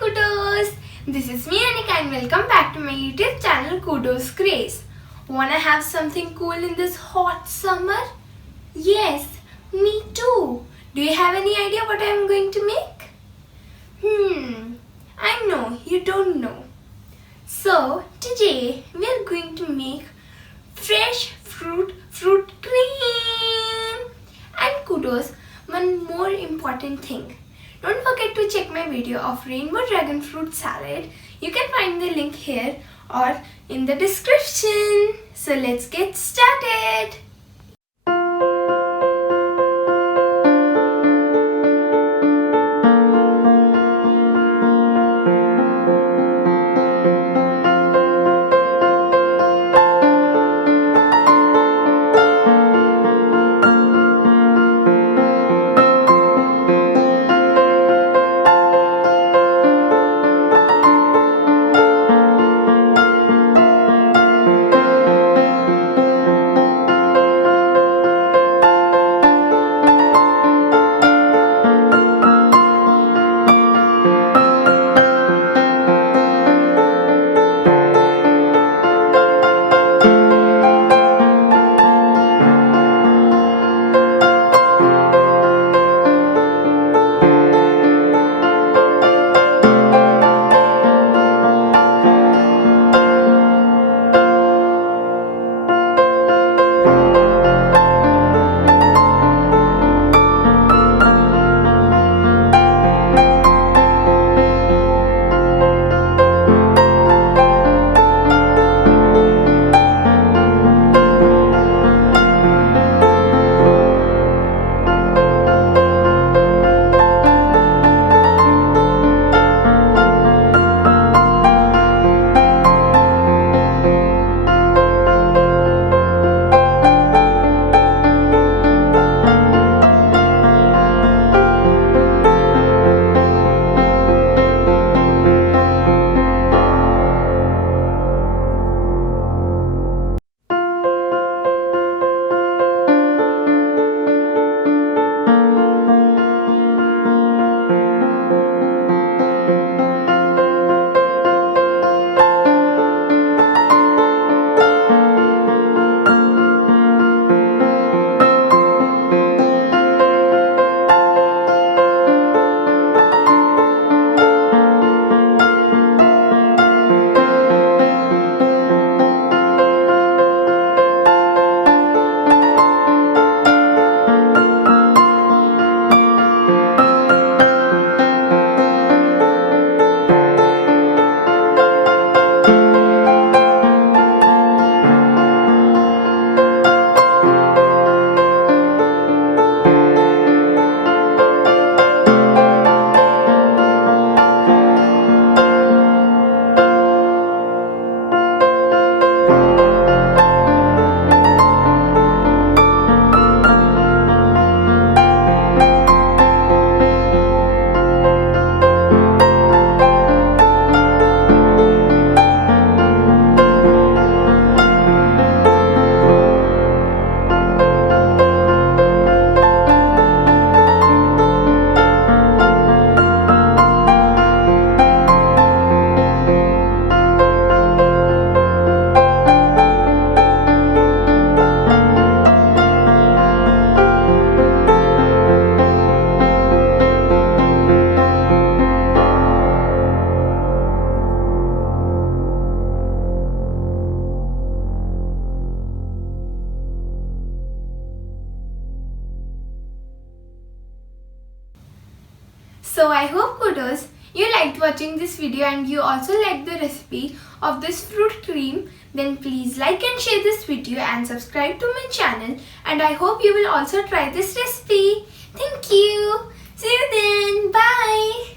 Kudoz! This is me Anika and welcome back to my YouTube channel Kudoz Craze. Wanna have something cool in this hot summer? Yes, me too. Do you have any idea what I am going to make? I know you don't know. So today we are going to make fresh fruit cream. And Kudoz, one more important thing. Don't forget to check my video of rainbow dragon fruit salad. You can find the link here or in the description. So let's get started. So I hope Kudoz, you liked watching this video and you also liked the recipe of this fruit cream. Then please like and share this video and subscribe to my channel. And I hope you will also try this recipe. Thank you. See you then. Bye.